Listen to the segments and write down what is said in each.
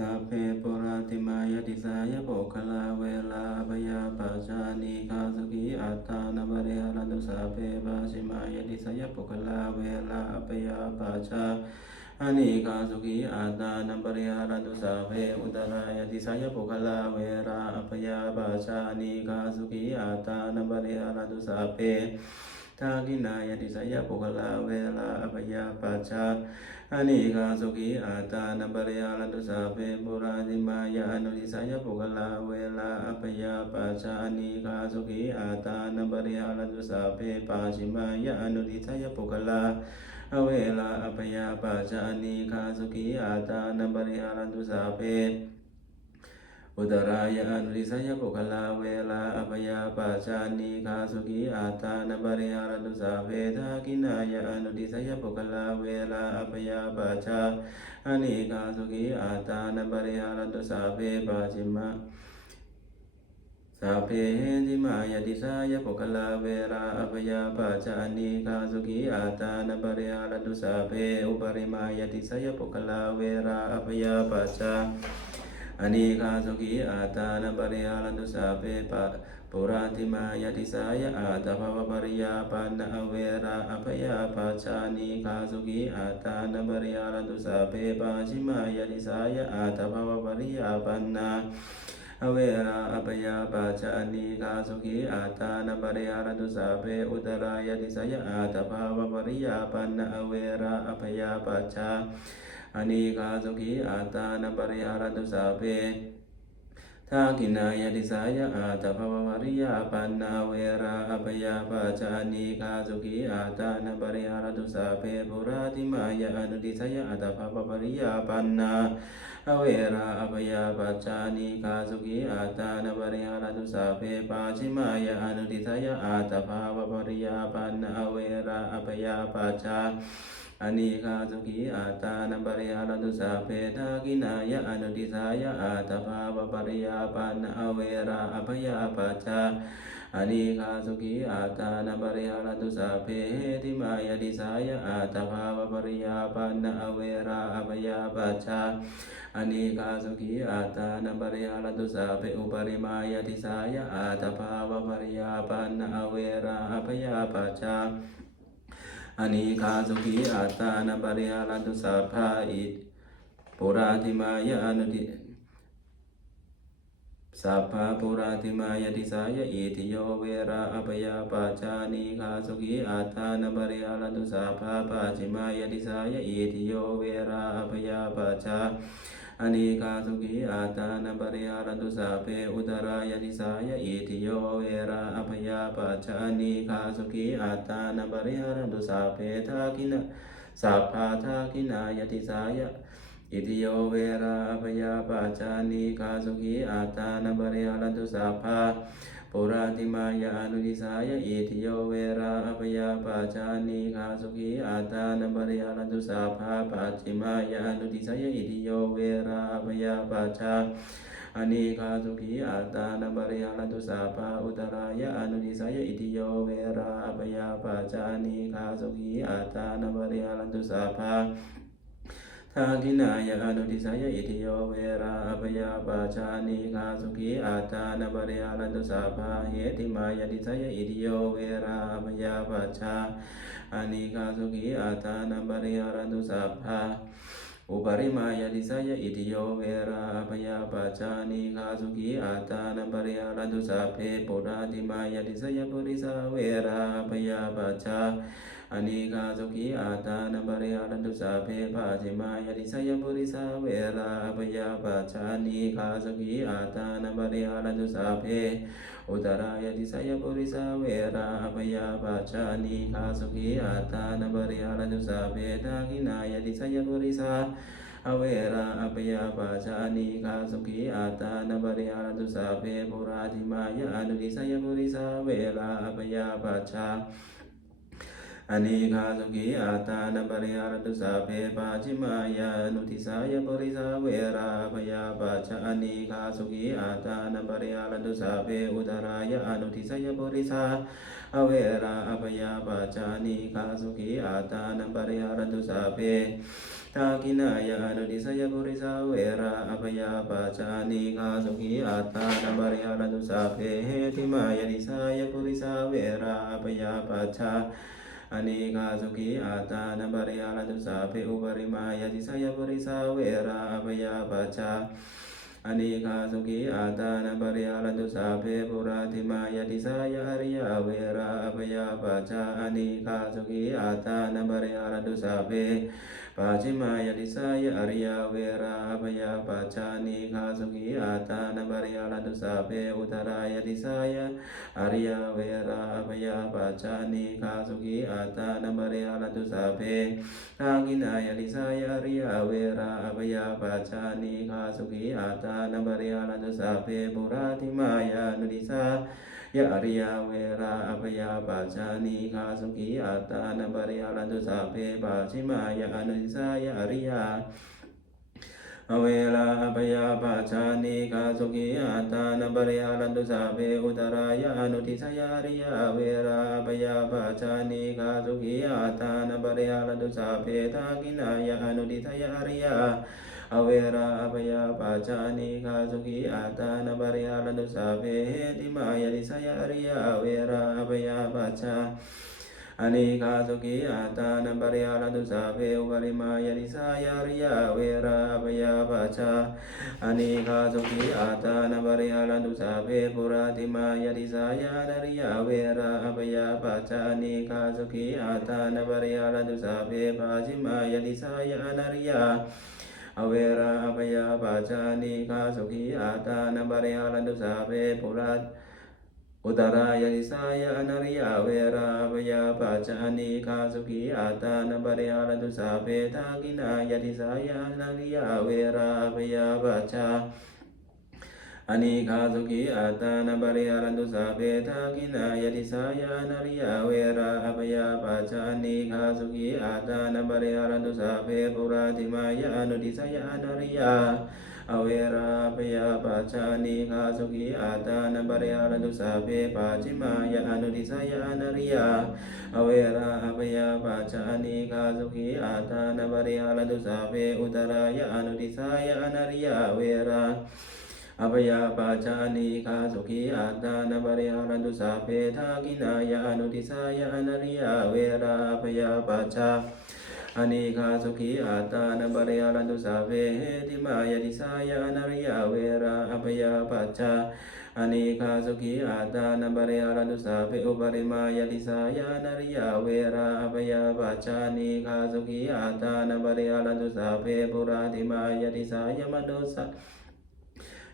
สัพเพปุราติมายติสายโภคลาเวลาปยาปัจจานิคาสุขีอัตตานบริหารันตุสัพเพปาสิมายติสายโภคลาเวลาปยาปัจจาอานิคาสุขีอัตตานบริหารันตุสัพเพอุตรายติสายโภคลาเวลาปยาปัจจานิคาสุขีอัตตานบริหารันตุสัพเพ ทากินายติสยปุกลาเวลาอภยาปัจจาอนิกาสุขีอาตานปริยาลตุสาเปปุราติมายาอนุติสยปุกลาเวลาอภยาปัจจาอนิกาสุขีอาตานปริยาลตุสาเปปาชิมายาอนุติสยปุกลาอเวลาอภยาปัจจาอนิกาสุขีอาตานปริยาลตุสาเป อุตรายานุริสยปุคลาเวลาอภยาปัจจานิคาสุขีอาตานบริหารตุสาเวทากินายานุริสยปุคลาเวลาอภยาปัจจาอนิคาสุขีอาตานบริหารตุสาเวปาจิมะสัพเพหิมายติสายปุคลาเวราอภยาปัจจานิคาสุขีอาตานปริหารตุสัพเพอุปริมายติสายปุคลาเวราอภยาปัจจา อนิคาสุขีอาตานปริหารตุสัพเพปะปุราติมายติสายอาตภวปริยาปันนเวราอภยาปัจจานิคาสุขีอาตานปริหารตุสัพเพปาชิมายติสายอาตภวปริยาปันนาอเวราอปยาปัจจานิกาสุขีอาตานปริหารตุสาเปอุตรายติสยอาตภาวปริยาปันนอเวราอปยาปัจจา อานิกาสุขีอาตานปริหารตุสาเปทากินายติสายอาตภาวปริยาปันนาเวราอปยาปัจานิกาสุขีอาตานปริหารตุสาเปปุราติมายานุติสยอาตภาวปริยาปันนาอเวราอภยาปัจานิกาสุขีอาตานปริหารตุสาเพปาชิมายาอนุติสยอาตภาวปริยาปันอเวราอภยาปัจจา อานิคาสุขีอาตานปริหารตุสาเพทากินายาอนุติสายอาตภาวปริยาปันอเวราอภยาปัจจาอานิคาสุขีอาตานปริหารตุสาเพติมายติสายอาตภาวปริยาปันอเวราอภยาปัจจาอเนกาสุขีอาตานปริหารตุสาเปอุปริมายติสายอาตภาวปริยาปันอเวราอภยาปัจจา อเนกาสุขีอาตานปริหารตุสาภาอิปุราธิมายานุติสัพพะปุราธิมายติสายอิติโยเวราอภยาปัจจานิคาสุขีอาตานปริหารตุสาภาปัจจิมายติสายอิติโยเวราอภยาปัจจา อเนกาสุขีอาตานปริยารตุสาเปอุตรายติสายอิติโยเวราอภยาปัจจานิกาสุขีอาตานปริยารตุสาเปทาคินะสัพพาทาคินายติสายอิติโยเวราอภยาปัจจานิกาสุขีอาตานปริยารตุสาภา ปุราติมายานุติสายอิติโยเวราอภยาปัจจานิคาสุขีอาตานปริหารตุสาภาปัจจิมายานุติสายอิติโยเวราอภยาปัจจาอเนคาสุขีอาตานปริหารตุสาภาอุตรายานุติสายอิติโยเวราอภยาปัจจานิคาสุขีอาตานปริหารตุสาภา ทากินายานุติสายอิติโยเวราอภยาปาชานิคาสุขีอาตานปริหารันตุสาภาเหติมายาติสายอิติโยเวราอภยาปาชาอานิคาสุขีอาตานปริหารันตุสาภาอุปริมายาติสายอิติโยเวราอภยาปาชานิคาสุขีอาตานปริหารันตุสาเพปุราติมายาติสายปุริสาเวราอภยาปาชา อเนกาสุขีอาตานปริหารันตุสาเพปาจิมายติสยปุริสาเวลาปยาปัจจานิกาสุขีอาตานปริหารันตุสาเพอุตรายติสยปุริสาเวลาปยาปัจจานิกาสุขีอาตานปริหารันตุสาเพทากินายติสยปุริสาอเวราอปยาปัจจานิคาสุขีอาตานปริหารตุสาเพปุราธิมายานุติสยปุริสาเวลาอปยาปัจจา อเนกาสุขีอาตานปริหารตุสาเพปาจิมายานุทิสายปริสาเวราพยาปัจจอเนกาสุขีอาตานปริหารตุสาเพอุตรายานุทิสายปริสาอเวราอภยาปัจจานิกาสุขีอาตานปริหารตุสาเพทากินายานุติสยปุริสาเวราอภยาปาจานิคาสุขีอัตานาบริยาลตุสาเพเหติมายติสายปุริสาเวราอภยาปาชา อเนกาสุขีอาตานบริยาลตุสาเพอุปริมายติสยปริสาเวราอภยาปาชาอเนกาสุขีอาตานบริยาลตุสาเพปุราธิมายติสายาริยาเวราอภยาปาชาอเนกาสุขีอาตานบริยาลตุสาเพ ปาจิมายติสายาริยาเวราอภยาปาชาเนกาสุขีอาตานาบริยาลตุสาเพอุตรายติสายาอริยาเวราอภยาปาชาเนกาสุขีอาตานาบริยาลตุสาเพทากินายติสายาริยาเวราอภยาปาชาเนกาสุขีอาตานาบริยาลตุสาเพปุราธิมายานุติสา ยะอริยาเวราอภยาปาชานีคาสุขีอาตานาบริยาลันตุสาเพปาชิมายาอนุติสายะอริยาเวลาอภยาปาชานีคาสุขีอาตานาบริยาลันตุสาเพอุตรายานุติสยาริยาเวราอภยาปาชานีคาสุขีอาตานาบริยาลันตุสาเพทากินายานุติสยาริยา อเวราอภยาปาจานิคาสุขีอาตานาบริยาลันตุสาเพติมายติสยาริยาเวราอภยาปาจาอเนกาสุขีอาตานาบริยาลันตุสาเพอุปริมายติสายาริยาเวราอภยาปาจาอเนกาสุขีอาตานาบริยาลันตุสาเพปุราติมายติสายาริยาเวราอภยาปาจาอเนกาสุขีอาตานาบริยาลันตุสาเพปาจิมายติสายาริยา เวราอภยาปาจานิคาสุขีอาตานบริยาลันตุสาเพปุรัตอุตรายติสายานาริยาเวราอภยาปาจานิคาสุขีอาตานบริยาลันตุสาเพทากินายติสายานาริยาเวราอภยาปาจา อเนกาสุขีอาตานาบริยารันตุสาเพทากินายติสายานาริยาเวราอภยาปาจานิคาสุขีอาตานาบริยารันตุสาเพปุราติมายานุติสยานาริยาอเวราอภยาปาจานิคาสุขีอาตานาบริยารันตุสาเพปาจิมายานุติสยานาริยาอเวราอภยาปาจานิคาสุขีอาตานาบริยารันตุสาเพอุตรายานุติสยานาริยาเวรา อภยาปาจานิคาสุขีอาตานาบริยารันตุสาเพทากินายานุติสายานาริยาเวราอภยาปาจาอเนคาสุขีอาตานาบริยารันตุสาเพเหติมายติสายานาริยาเวราอภยาปาจาอเนคาสุขีอาตานาบริยารันตุสาเพอุปริมายติสายานาริยาเวราอภยาปาจานิคาสุขีอาตานาบริยารันตุสาเพปุราติมายติสายมโนสะ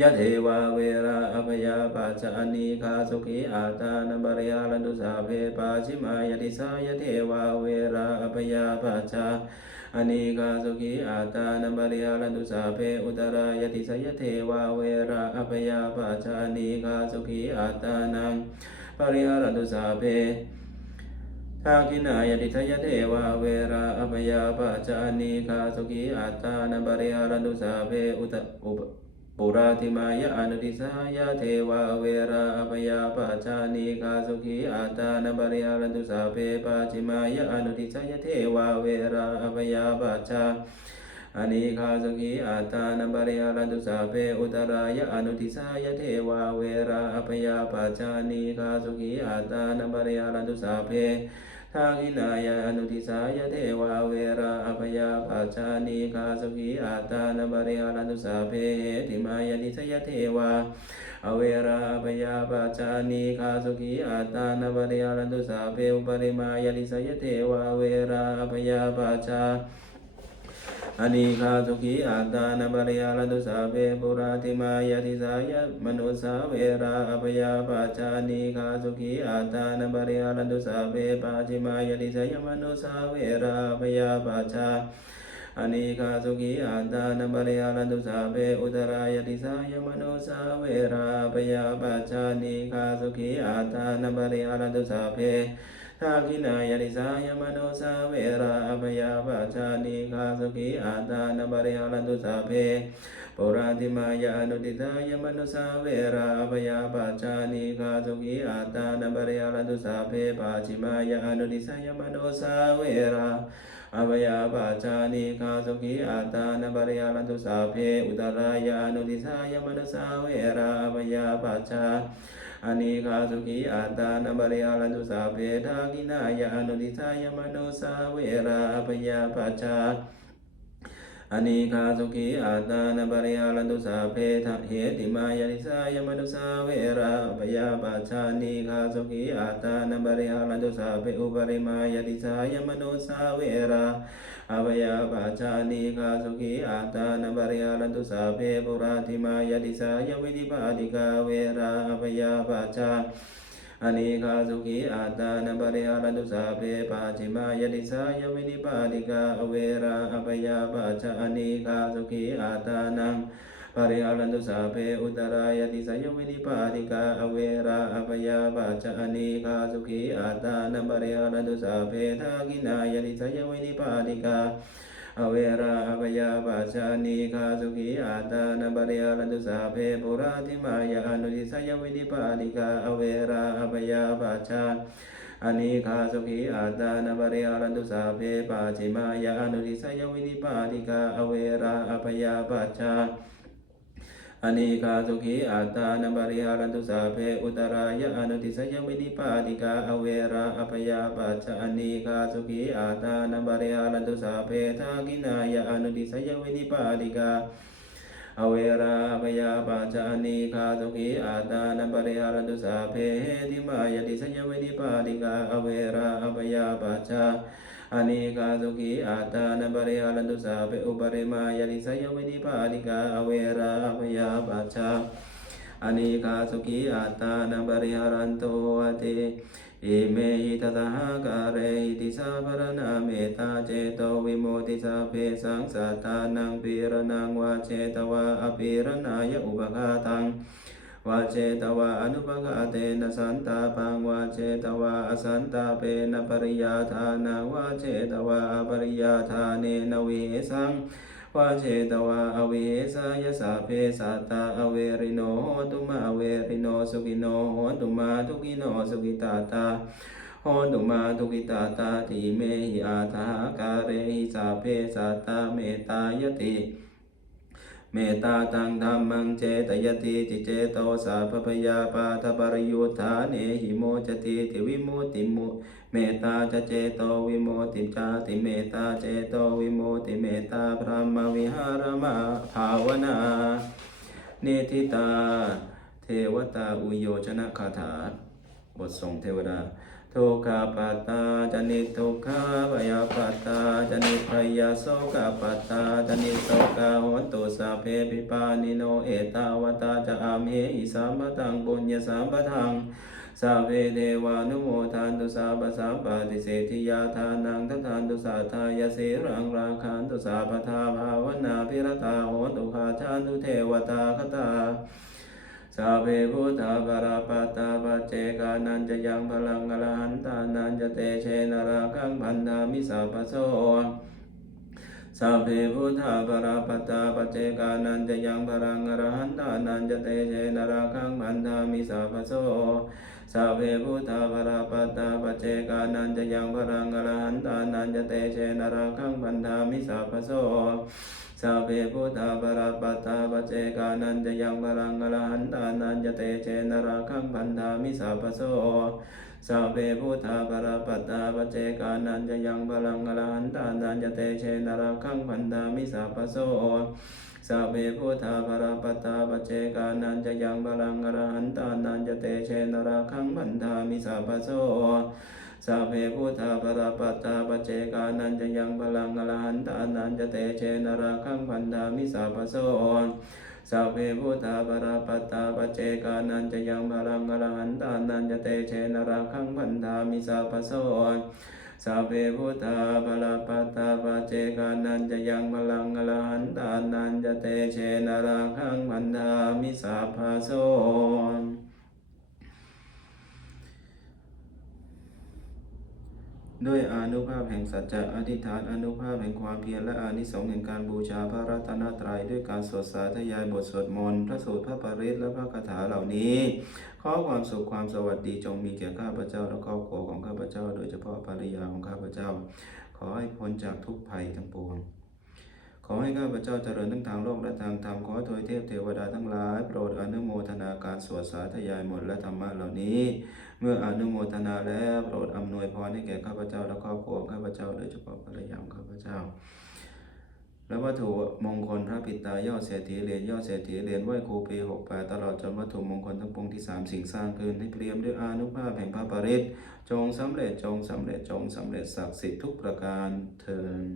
ยะเทวาเวราอภยาปัจจานิคาสุขีอาตานบริยาลันตุสาเพปาชิมายติสายะเทวาเวราอภยาปัจจาอเนิคาสุขีอาตานบริยาลันตุสาเพอุตรายติสยะเทวาเวราอภยาปัจจานิคาสุขีอาตานังปริยาลันตุสาเพทากินายติทยเทวาเวราอภยาปจานิคาสุขีอัตานบริหารันตุสาเพอุตอุป ปุราธิมายานุติสายาเทวาเวราอภยาปจานิคาสุขีอัตานบริหารันตุสาเพปาจิมายานุติสายเทวาเวราอภยาปจาอเนคาสุขีอาตานบริยารันตุสาเพอุตรายะอนุทิสายเทวาเวราอภยาปาจานีคาสุขีอาตานบริยารันตุสาเพ ทากินายานุทิสายเทวาเวราอภยาปาจานีคาสุขีอาตานบริยารันตุสาเพติมายานิสยเทวาอเวราปยาปาจานีคาสุขีอาตานบริยารันตุสาเพอุปริมายานิสยเทวาเวราปยาปาจา อนิคาสุขีอาตานาบริยาลตุสาเวปุราติมายาติสายะมนุสาเวราอภยาปาจานิคาสุขีอาตานาบริยาลตุสาเวปาจิมายาติสายะมนุสาเวราอภยาปาจาอนิคาสุขีอาตานาบริยาลตุสาเวอุตรายาติสายะมนุสาเวราอภยาปาจานิคาสุขีอาตานาบริยาลตุสาเว ทากินายติสายมโนสาเวราอภยาปจานิคาสุขีอาตานบริหารันตุสาเพปุราธิมายานุติตายมโนสาเวราอภยาปจานิคาสุขีอาตานบริหารันตุสาเพปาชิมายานุติสายมโนสาเวราออภยาปาจานิคาสุขีอาตานบริยาลันตุสาเพอุตรายานุติสายมนุสาเวราอภยาปาจา อานิคาสุขีอาตานบริยาลันตุสาเพทากินายานุติสายมโนสาเวราอภยาปาจา อนิคาสุขีอาตานปริยาลันตุสาเพทะเหติมายานิสายมนุสาเวราปยาปัชานิคาสุขีอาตานปริยาลันตุสาเพอุปริมายานิสายมนุสาเวราอภยาปัชานิคาสุขีอาตานปริยาลันตุสาเพปุราธิมายานิสายวินิปาติกาเวราอภยาปัชา อเนกาสุขีอาตานปริหารันตุสาเพปาจิมายติสายวินิปาติกาอเวราอภยาปัจจอเนกาสุขีอาตานังปริหารันตุสาเพอุตรายติสายวินิปาติกาอเวราอภยาปัจจอเนกาสุขีอาตานปริหารันตุสาเพทากินายติสายวินิปาติกา เวราอภยาปัชานิคาสุขีอาตานบริยาลันตุสาเพปุราธิมายานุทิสยวินิปาติกาอเวราอภยาปัชาอานิคาสุขีอาตานบริยาลันตุสาเพปาจิมายานุทิสยวินิปาติกาอเวราอภยาปัจจา อเนกาสุขีอาตานบริหารันตุสาเพอุตรายะอนุติสยวินิปาติกาอเวราอภยาปัจจอเนกาสุขีอาตานบริหารันตุสาเพทากินายะอนุติสยวินิปาติกาอเวราอภยาปัจจอเนกาสุขีอาตานบริหารันตุสาเพติมายติสยวินิปาติกาอเวราอภยาปัจจา อเนกาสุขีอาตานบริหารันตุสาเปอุปริมายานิสยวินิปาติกาเวราอภยาปัจจาอเนกาสุขีอาตานบริหารันโตอเตเอเมหิตตหาการะหิติสาภรณาเมตตาเจโตวิโมติสาเพสังสัตานังปีรนังวาเจตวาอปีรนายอุปกาตัง วาเจตวาอนุปกาเตนะสันตาปังวาเจตวาอสันตาเปนะปริยาทานังวาเจตวาปริยาทาเนนวิเหสังวาเจตวาอวิเหสายสาเพสัตตาอเวริโนโหตุมาอเวริโนสุกิโนโหตุมาทุกิโนสุกิตาตาโหตุมาทุกิตาตาติเมหิอาทาการเรหิสาเพสัตตาเมตายติ เมตตาตังธรรมังเจตยติจิเจโตสาพพยาปาทปริยุทธาเนหิโมจติติวิมุติมุเมตตาจเจโตวิโมติจาติเมตตาเจโตวิโมติเมตตาพระมวิหารมาภาวนาเนติตา เทวตาอุโยชนะคาถา บทส่งเทวดา ทุกขาปัตตาจนิทุกขาปยาปัตตาจนิพยาโสกาปัตตาจนิโสกาโหนตุสาเพปิปานิโนเอตาวตาจะอามเหอิสามปตังปุญญสามปทังสาเพเทวานุโมทานตุสาปสาปติเศธิยาทานังทัทานตุสาทายเสรังราคานตุสาปทาภาวนาพิรตาโหนตุคาชานตุเทวตาคตา สาเพพุทธาปราปัตตาปัจเจกานันจะยังพลังอรหันตานันจะเตเชนราคังพันธามิสาปโสสาเพพุทธาปราปัตตาปัจเจกานันจะยังพลังอรหันตานันจะเตเชนราคังพันธามิสาปโสสาเพพุทธาปราปัตตาปัจเจกานันจะยังพลังอรหันตานันจะเตเชนราคังพันธามิสาปโส สาเพพุทธาปราปัตตาปเจกานันจะยังพลังอรหันตานันจะเตเชนราคังพันธามิสาปโสสาเพพุทธาปราปัตตาปเจกานันจะยังพลังอรหันตานันจะเตเชนราคังพันธามิสาปโสสาเพพุทธาปราปัตตาปเจกานันจะยังพลังอรหันตานันจะเตเชนราคังพันธามิสาปโส สาเพพุทธาปรปัตตาปเจกานันจะยังพลังอรหันตานันจะเตเชนราคังพันธามิสาปโสสาเพพุทธาปรปัตตาปเจกานันจะยังพลังอรหันตานันจะเตเชนราคังพันธามิสาปโสสาเพพุทธาปรปัตตาปเจกานันจะยังพลังอรหันตานันจะเตเชนราคังพันธามิสาปโส ด้วยอนุภาพแห่งสัจจะอธิษฐานอนุภาพแห่งความเพียรและอานิสงส์แห่งการบูชาพระรัตนตรัยด้วยการสวดสาธยายบทสวดมนต์พระสูตรพระปริศและพระคาถาเหล่านี้ ขอความสุขความสวัสดีจงมีแก่ข้าพเจ้าและครอบครัวของข้าพเจ้า โดยเฉพาะภรรยาของข้าพเจ้า ขอให้พ้นจากทุกภัยทั้งปวง ขอให้ข้าพเจ้าเจริญทั้งทางโลกและทางธรรม ขอให้ทวยเทพเทวดาทั้งหลาย โปรดอนุโมทนาการสวดสาธยายหมดและธรรมะเหล่านี้ เมื่ออนุโมทนาแล้วโปรดอำนวยพรให้แก่ข้าพเจ้าและครอบครัวข้าพเจ้า โดยเฉพาะภรรยาของข้าพเจ้า และวัตถุมงคลพระปิตายอดเศรษฐีเหรียญยอดเศรษฐีเหรียญไหวครูปีหกแปดตลอดจนวัตถุมงคลทั้งปวงที่สามสิ่งสร้างขึ้นให้เตรียมด้วยอานุภาพแห่งพระปริตจงสำเร็จจงสำเร็จจงสำเร็จศักดิ์สิทธิ์ทุกประการเทิน